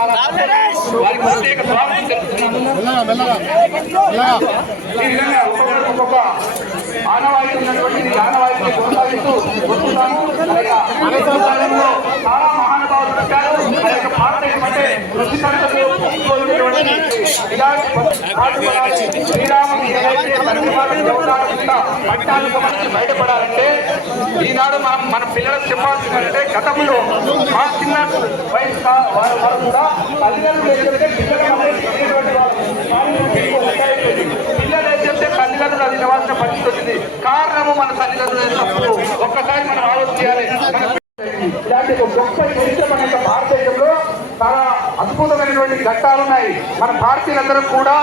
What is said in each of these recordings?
చాలా వారికి ప్రత్యేక స్వాగతం తెలుపుతున్నాము. ఈ విధంగా ఒక్కొక్క ఆనవాయితీ ఉన్నటువంటి కొనసాగిస్తూ వస్తున్నాము చాలా మహానుభావులు ఆ యొక్క ఏదైతే పట్టాలకు బయటపడాలంటే ఈనాడు మనం మన పిల్లలకు చెప్పాల్సిందంటే గతంలో మా చిన్న వయసు వారు వారు కూడా తల్లిదండ్రులు ఏంటంటే పిల్లలు అనేది తల్లిదండ్రులు అది నివాల్సిన పరిస్థితి వచ్చింది కారణము మన తల్లిదండ్రులు తప్పు ఒక్కసారి మనం ఆలోచించాలి. ఇలాంటి ఒక గొప్ప చరిత్ర మన భారతదేశంలో చాలా అద్భుతమైనటువంటి ఘట్టాలు ఉన్నాయి. మన భారతీయులందరూ కూడా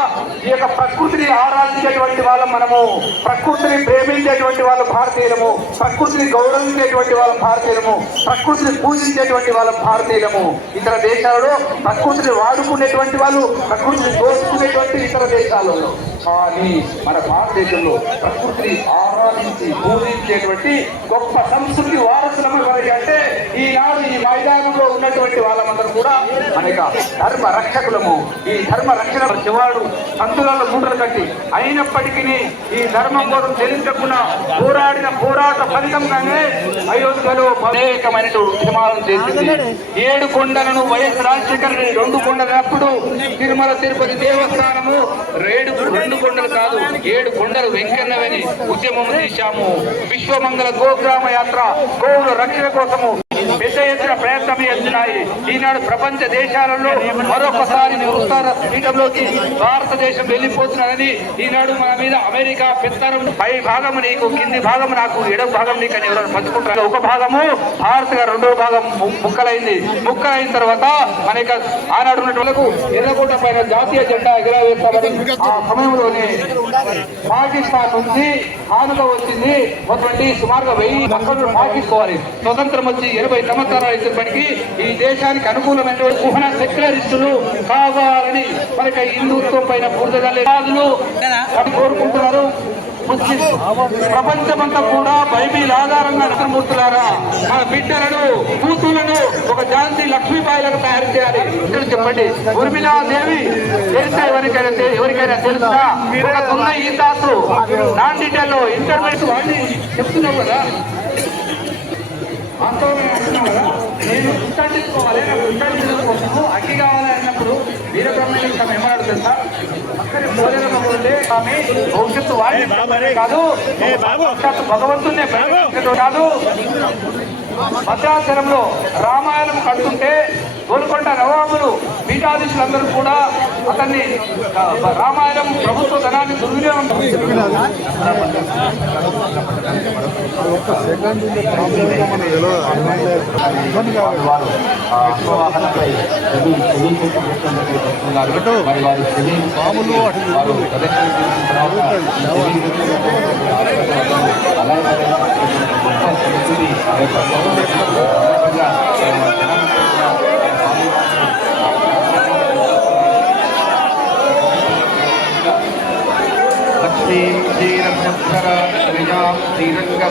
ఈ యొక్క ప్రకృతిని ఆరాధించేటువంటి వాళ్ళం మనము ప్రకృతిని ప్రేమించేటువంటి వాళ్ళ భారతీయులము ప్రకృతిని గౌరవించేటువంటి వాళ్ళ భారతీయులము ప్రకృతిని పూజించేటువంటి వాళ్ళ భారతీయులము. ఇతర దేశాలలో ప్రకృతిని వాడుకునేటువంటి వాళ్ళు ప్రకృతిని దోచుకునేటువంటి ఇతర దేశాలలో. కానీ మన భారతదేశంలో ప్రకృతిని ప్రారంభించి పూజించేటువంటి గొప్ప సంస్కృతి వారసులము ఎవరికి అంటే ఈనాడు ఈ మైదానంలో ఉన్నటువంటి వాళ్ళమందరూ కూడా అనేక ధర్మ రక్షకులము. ఈ ధర్మ రక్షణ శివాడు సంతులలో మూటలు కట్టి అయినప్పటికీ ఈ ధర్మం కోసం చెల్లించకుండా పోరాడిన పోరాట ఫలితంగానే అయోధ్యలో అనేకమైన ఉద్యమాలను చేసింది. ఏడు కొండలను వైఎస్ రాజశేఖర రెడ్డి రెండు కొండలప్పుడు తిరుమల తిరుపతి దేవస్థానము. రేడు రెండు కొండలు కాదు ఏడు కొండలు వెంకన్నవని ఉద్యమం చేశాము విశ్వమంగళ గోగ్రామ యాత్ర గోవుల రక్షణ కోసము పెద్ద ఎత్తున ప్రయత్నం చేస్తున్నాయి. ఈనాడు ప్రపంచ దేశాలలో మరొకసారి ఉత్తర పీఠంలోకి భారతదేశం వెళ్ళిపోతున్నారని ఈనాడు మన మీద అమెరికా పెత్తనం పై భాగము నీకు కింది భాగం నాకు ఎడవ భాగం నీకు అని ఎవరైనా పంచుకుంటారు? ఒక భాగము భారత్ రెండవ భాగం ముక్కలైంది. ముక్కలైన తర్వాత మనకి ఆనాడు ఉన్న ఎర్రకోట పైన జాతీయ జెండా ఎగరవేస్తామని ఆ సమయంలోనే పాకిస్తాన్ నుంచి ఆనుగా వచ్చింది. మొత్తం సుమారుగా వెయ్యి అక్కడ పాకిస్తోవాలి స్వతంత్రం వచ్చి ఇరవై సంవత్సరాలు అయినప్పటికీ ఈ దేశానికి అనుకూలమైన కుహన సెక్యులరిస్టులు కావాలని. మనకి హిందుత్వం పైన అది కోరుకుంటున్నారు. ప్రపంచమంతా కూడా బైబిల్ ఆధారంగా నరమూర్తులారా మన బిడ్డలను కూతులను ఒక శాంతి లక్ష్మీబాయిలకు తయారు చేయాలి. ఇక్కడ చెప్పండి. ఉర్మిళా దేవి ఎవరికైనా ఎవరికైనా తెలుసా? ఒక తొందర ఈ దాసు నాన్ డీటెయిల్ ఇంటర్మీడియట్ వాడిని చెప్తున్నావు కదా. వాస్తవమే అంటున్నావు నేను పుస్తకం తీసుకోవాలి నాకు పుస్తకం తీసుకోవచ్చము అగ్గి కావాలి అన్నప్పుడు వీరబ్రహ్మణ్యం తమ ఏమన్నాడు తెలుసా అక్కడి భోజనం ఉంటే ఆమె భవిష్యత్తు వాడి కాదు. సాక్షాత్తు భగవంతునే కాదు. భద్రాచలంలో రామాయణం కడుతుంటే గోల్కొండ నవాబులు పీఠాధీశులందరూ కూడా అతన్ని రామాయణం ప్రభుత్వ ధనాన్ని దుర్వినియోగం వారు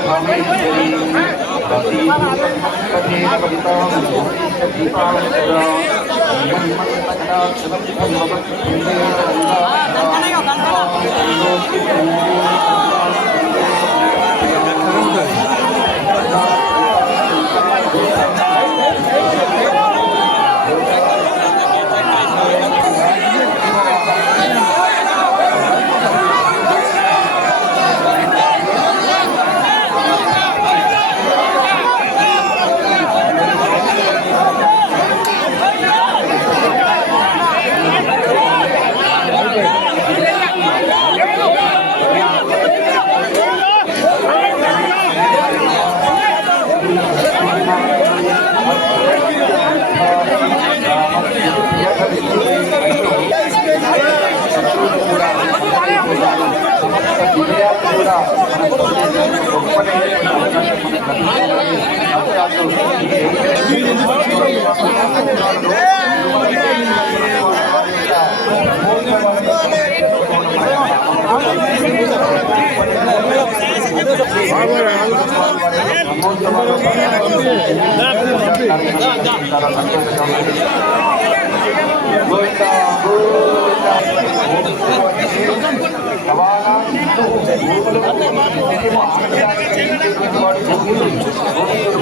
kami dari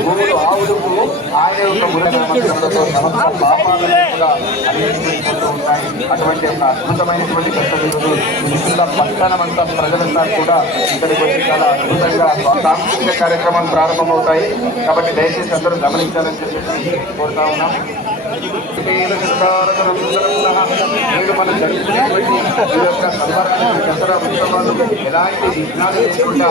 భూములు ఆయన యొక్క మురళతో సమస్త పాపాలను కూడా ఉంటాయి అటువంటి ఒక అద్భుతమైనటువంటి కర్తవ్యులు జిల్లా పట్టణమంతా ప్రజలంతా కూడా ఇక్కడికి వచ్చి చాలా అద్భుతంగా సాంస్కృతిక కార్యక్రమాలు ప్రారంభమవుతాయి కాబట్టి దయచేసి అందరూ గమనించాలని చెప్పేసి కోరుతా ఉన్నాం నేడు మనం జరుగుతున్నటువంటి ఈ యొక్క దసరా ఉత్సవాలు ఎలాంటి విఘ్నాలు లేకుండా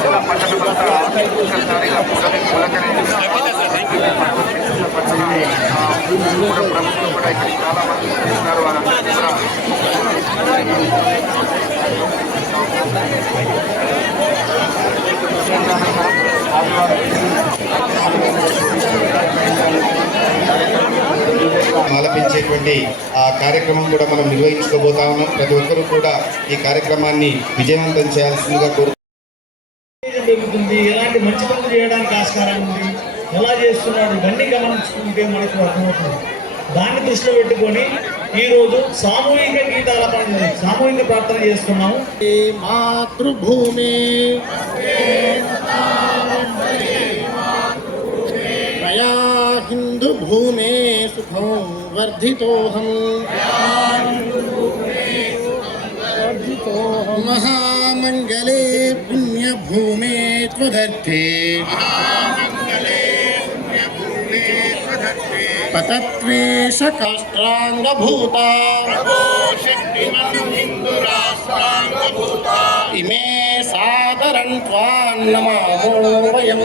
చాలా ప్రశాంతంగా దర్శనానంతరం అందరూ కూడా ప్రభుత్వం కూడా ఇక్కడ చాలా మంది ఉన్నారు వారందరూ కూడా ఆలపించేటువంటి ఆ కార్యక్రమం కూడా మనం నిర్వహించుకోబోతా ఉన్నాం ప్రతి ఒక్కరూ కూడా ఈ కార్యక్రమాన్ని విజయవంతం చేయాల్సిందిగా కోరు జరుగుతుంది. ఎలాంటి మంచి పనులు చేయడానికి ఆస్కారం ఉంది? ఎలా చేస్తున్నాడు ఇవన్నీ గమనించుకుంటే మనకు అర్థమవుతుంది. దాన్ని దృష్టిలో పెట్టుకొని ఈరోజు సామూహిక గీతాలపన సామూహిక ప్రార్థన చేస్తున్నాము. మాతృభూమి మయా హిందూ భూమే సుఖం వర్ధితోహం. మహామంగళే పుణ్యభూమే త్వదర్థే. పతత్వేష కాష్ట్రాంగభూత ఇమే సాదరం త్వాన్నమామో వయం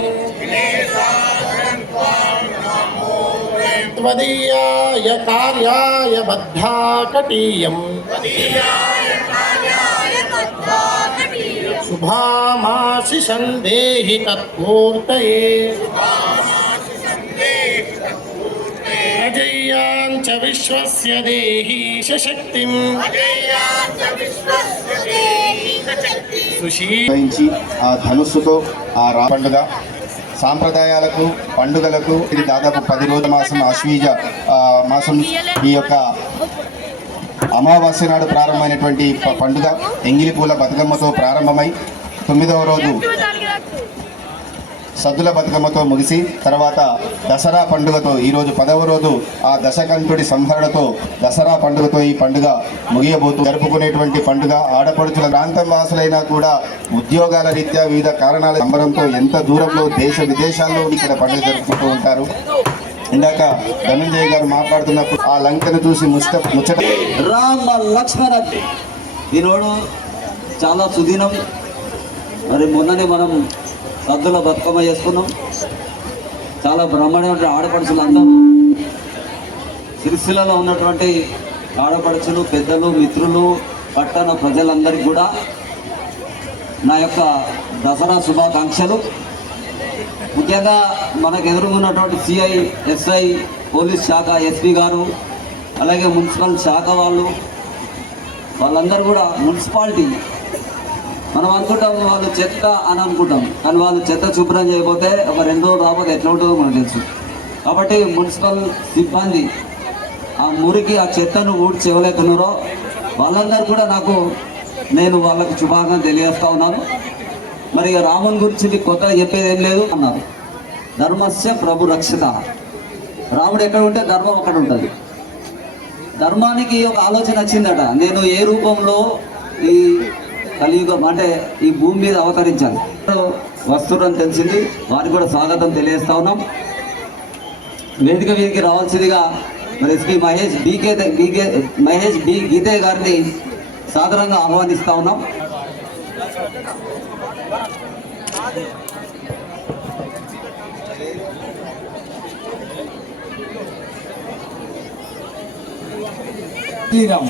त्वदीयाय कार्याय बद्धाकटीयम् शुभामाशिषं देहि तत्पूर्तये విశ్వస్య ఆ ధనుస్సుతో ఆ రా పండుగ. సాంప్రదాయాలకు పండుగలకు ఇది దాదాపు పది రోజుల మాసం అశ్వీజ మాసం ఈ యొక్క అమావాస్య నాడు ప్రారంభమైనటువంటి పండుగ. ఎంగిలి పూల బతుకమ్మతో ప్రారంభమై తొమ్మిదవ రోజు సద్దుల బతుకమ్మతో ముగిసి తర్వాత దసరా పండుగతో ఈరోజు పదవ రోజు ఆ దశకంఠుడి సంహరణతో దసరా పండుగతో ఈ పండుగ ముగియబోతూ జరుపుకునేటువంటి పండుగ. ఆడపడుచుల ప్రాంతం వాసులైనా కూడా ఉద్యోగాల రీత్యా వివిధ కారణాల సంబరంతో ఎంత దూరంలో దేశ విదేశాల్లో ఇక్కడ పండుగ జరుపుకుంటూ ఉంటారు. ఇందాక ధనంజయ్ గారు మాట్లాడుతున్నప్పుడు ఆ లంకను చూసి ముష్ట ముచ్చట రామ లక్ష్మణ దీనివాడు చాలా సుదీనం. మరి మొన్ననే మనం సద్దుల బతుకమ్మ చేసుకున్నాం. చాలా బ్రహ్మాండమైన ఆడపడుచులు అందరం. సిరిసిల్లలో ఉన్నటువంటి ఆడపడుచులు పెద్దలు మిత్రులు పట్టణ ప్రజలందరికీ కూడా నా యొక్క దసరా శుభాకాంక్షలు. ముఖ్యంగా మనకు ఎదురుగున్నటువంటి సిఐ ఎస్ఐ పోలీస్ శాఖ ఎస్పీ గారు అలాగే మున్సిపల్ శాఖ వాళ్ళు వాళ్ళందరూ కూడా మున్సిపాలిటీ మనం అనుకుంటాం వాళ్ళు చెత్త అని అనుకుంటాం. కానీ వాళ్ళు చెత్త శుభ్రం చేయకపోతే ఒక రెండు రోజులు రాకపోతే ఎట్లా ఉంటుందో మనకు తెలుసు. కాబట్టి మున్సిపల్ సిబ్బంది ఆ మురికి ఆ చెత్తను ఊడ్చి ఎవరైతున్నారో వాళ్ళందరూ కూడా నాకు నేను వాళ్ళకి శుభాకాంక్షలు తెలియజేస్తా ఉన్నాను. మరి రాముని గురించి కొత్తగా చెప్పేది ఏం లేదు అన్నారు. ధర్మస్య ప్రభు రక్షిత. రాముడు ఎక్కడ ఉంటే ధర్మం అక్కడ ఉంటుంది. ధర్మానికి ఒక ఆలోచన వచ్చిందట. నేను ఏ రూపంలో ఈ కలియుగం అంటే ఈ భూమి మీద అవతరించాలి. వస్తురని తెలిసింది వారికి కూడా స్వాగతం తెలియజేస్తా ఉన్నాం. వేదిక వీరికి రావాల్సిందిగా మరి SP Mahesh BK BK Mahesh B Gite గారిని సాధారణంగా ఆహ్వానిస్తా ఉన్నాం. శ్రీరామ్.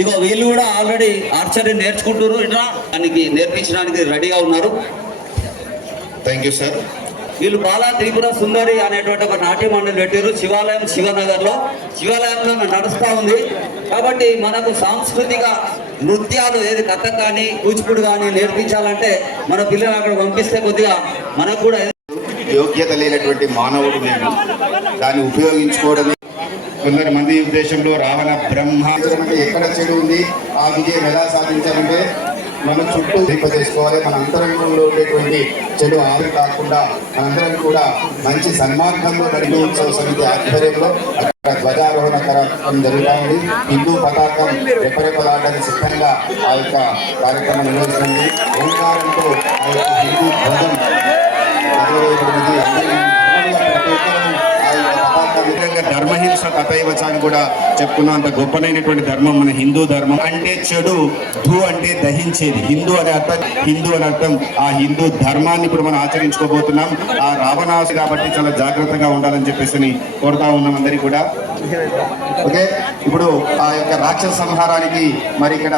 ఇగో వీళ్ళు కూడా ఆల్రెడీ ఆర్చరీ నేర్చుకుంటున్నారు. ఇట్లా దానికి నేర్పించడానికి రెడీగా ఉన్నారు. థ్యాంక్ యూ సార్ వీళ్ళు బాలా త్రిపుర సుందరి అనేటువంటి ఒక నాట్య మండలి పెట్టారు. శివాలయం శివనగర్లో శివాలయంలో నడుస్తా ఉంది. కాబట్టి మనకు సాంస్కృతిక నృత్యాలు ఏది కథ కానీ కూచిపూడి కానీ నేర్పించాలంటే మన పిల్లలు అక్కడ పంపిస్తే కొద్దిగా మనకు కూడా యోగ్యత లేనటువంటి మానవుడు నేను. దాన్ని ఉపయోగించుకోవడమే కొందరు మంది ఉద్దేశంలో రావణ బ్రహ్మ. ఎక్కడ చెడు ఉంది ఆ విజయం ఎలా సాధించాలంటే మన చుట్టూ దీప చేసుకోవాలి. మన అంతరంగంలో ఉండేటువంటి చెడు ఆవి కాకుండా మనందరం కూడా మంచి సన్మార్గంలో నడిపి ఉత్సవ సమితి ఆధ్వర్యంలో అక్కడ ధ్వజారోహణ కార్యక్రమం జరుగుతూ ఉంది హిందూ పతాకం రెపరెపలాడని సిద్ధంగా ఆ యొక్క కార్యక్రమం నిర్వహిస్తుంది ఓంకారంతో ఆ యొక్క హిందూ ధ్వజం అదేవిధంగా అందరి ప్రతి ఒక్కరూ ఆ యొక్క పతాకాన్ని విధంగా ధర్మహింస అని కూడా చెప్పుకున్నాం. అంత గొప్పనైనటువంటి ధర్మం మన హిందూ ధర్మం. అంటే చెడు ధు అంటే దహించేది. హిందూ అనే అర్థం హిందూ అని అర్థం. ఆ హిందూ ధర్మాన్ని ఇప్పుడు మనం ఆచరించుకోబోతున్నాం. ఆ రావణాసి కాబట్టి చాలా జాగ్రత్తగా ఉండాలని చెప్పేసి అని కోరుతా ఉన్నాం అందరికీ కూడా. ఓకే? ఇప్పుడు ఆ యొక్క రాక్షస సంహారానికి మరి ఇక్కడ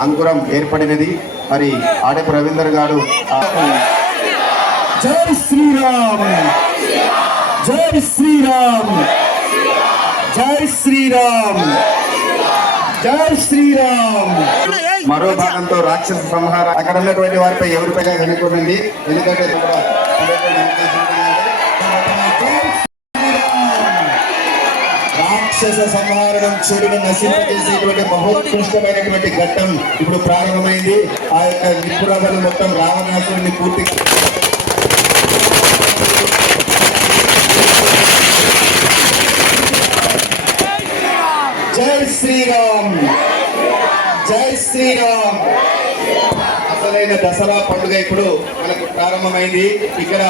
అంకురం ఏర్పడినది. మరి ఆడపు రవీందర్ గారు జై శ్రీరామ్! జై శ్రీరామ్! జై శ్రీరామ్. జై శ్రీరామ్. మరో భాగంతో రాక్షస సంహారం అక్కడ ఉన్నటువంటి వారిపై ఎవరిపై వెనుకోనండి ఎందుకంటే రాక్షస సంహారణం చెడును నశింపజేసేటువంటి మహోత్కృష్టమైనటువంటి ఘట్టం ఇప్పుడు ప్రారంభమైంది. ఆ యొక్క నిపుణులు మొత్తం రావణాసురుని పూర్తిగా జై శ్రీరామ్ జై శ్రీరామ్. అసలైన దసరా పండుగ ఇప్పుడు మనకు ప్రారంభమైంది. ఇక్కడ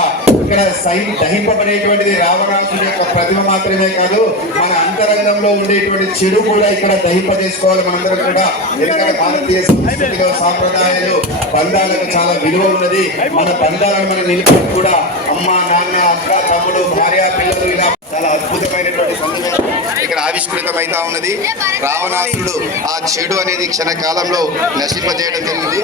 ఇక్కడ సై దహింపబడేటువంటిది రావణాసుడి యొక్క ప్రతిమ మాత్రమే కాదు మన అంతరంగంలో ఉండేటువంటి చెడు కూడా ఇక్కడ దహింపజేసుకోవాలి. మనందరం కూడా ఎందుకంటే భారతీయ సంస్కృతిలో సాంప్రదాయాలు బంధాలకు చాలా విలువ ఉన్నది. మన బంధాలను మనం నిలిపి కూడా అమ్మ నాన్న అక్క తమ్ముడు భార్య పిల్లలు ఇలా చాలా అద్భుతమైన ఆవిష్కృతమైతా ఉన్నది. రావణాసుడు ఆ చెడు అనేది క్షణకాలంలో నశింపజేయడం జరిగింది.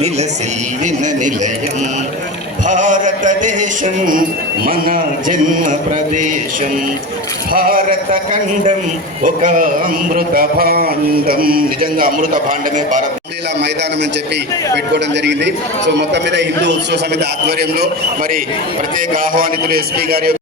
నిలసిల్లిన నిలయం. భారతదేశం మన జన్మ ప్రదేశం. భారత ఖండం ఒక అమృత భాండం నిజంగా అమృత భాండమే భారత ఇలా మైదానం అని చెప్పి పెట్టుకోవడం జరిగింది. సో మొత్తం మీద హిందూ ఉత్సవ సమితి ఆధ్వర్యంలో మరి ప్రత్యేక ఆహ్వానితులు ఎస్పీ గారి